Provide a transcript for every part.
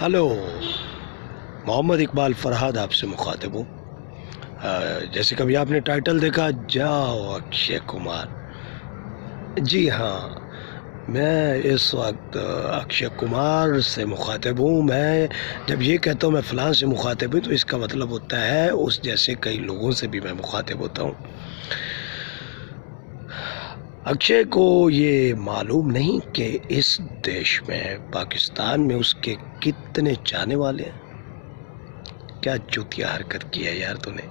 Hello, محمد اقبال فرہاد آپ سے مخاطب ہوں۔ جیسے کبھی آپ نے ٹائٹل دیکھا جاؤ اکشے کمار، جی ہاں، میں اس وقت اکشے کمار سے مخاطب ہوں۔ میں جب یہ کہتا ہوں میں فلاں سے مخاطب ہوں تو اس کا مطلب ہوتا ہے اس جیسے کئی لوگوں سے بھی میں مخاطب ہوتا ہوں۔ اکشے کو یہ معلوم نہیں کہ اس دیش میں پاکستان میں اس کے کتنے چاہنے والے ہیں۔ کیا چوتیا حرکت کی ہے یار، تو نے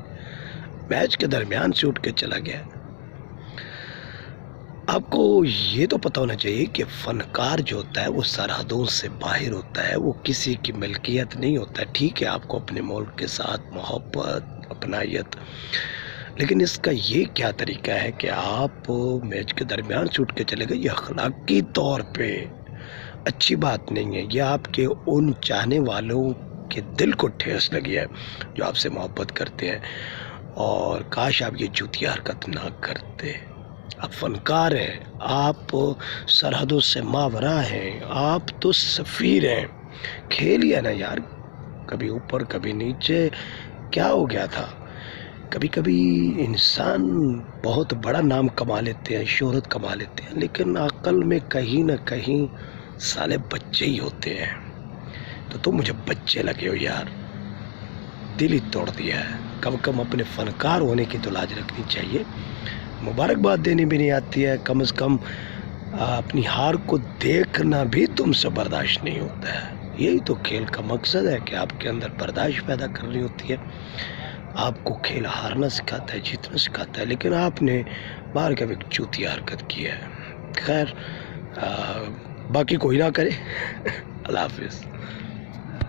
میچ کے درمیان سے اٹھ کے چلا گیا۔ آپ کو یہ تو پتہ ہونا چاہیے کہ فنکار جو ہوتا ہے وہ سرحدوں سے باہر ہوتا ہے، وہ کسی کی ملکیت نہیں ہوتا ہے۔ ٹھیک ہے، آپ کو اپنے ملک کے ساتھ محبت، اپنائیت، لیکن اس کا یہ کیا طریقہ ہے کہ آپ میچ کے درمیان سے اٹھ کے چلے گئے؟ یہ اخلاقی طور پہ اچھی بات نہیں ہے۔ یہ آپ کے ان چاہنے والوں کے دل کو ٹھیس لگی ہے جو آپ سے محبت کرتے ہیں، اور کاش آپ یہ چوتیا حرکت نہ کرتے۔ آپ فنکار ہیں، آپ سرحدوں سے ماورا ہیں، آپ تو سفیر ہیں۔ کھیلیے نا یار، کبھی اوپر کبھی نیچے، کیا ہو گیا تھا؟ کبھی کبھی انسان بہت بڑا نام کما لیتے ہیں، شہرت کما لیتے ہیں، لیکن عقل میں کہیں نہ کہیں سالے بچے ہی ہوتے ہیں۔ تو تم مجھے بچے لگے ہو یار، دل ہی توڑ دیا ہے۔ کم کم اپنے فنکار ہونے کی تو لاج رکھنی چاہیے۔ مبارکباد دینی بھی نہیں آتی ہے، کم از کم اپنی ہار کو دیکھنا بھی تم سے برداشت نہیں ہوتا ہے۔ یہی تو کھیل کا مقصد ہے کہ آپ کے اندر برداشت پیدا کرنی ہوتی ہے۔ آپ کو کھیل ہارنا سکھاتا ہے، جیتنا سکھاتا ہے، لیکن آپ نے باہر کا ایک چوتیا حرکت کی ہے۔ خیر، باقی کوئی نہ کرے۔ اللہ حافظ۔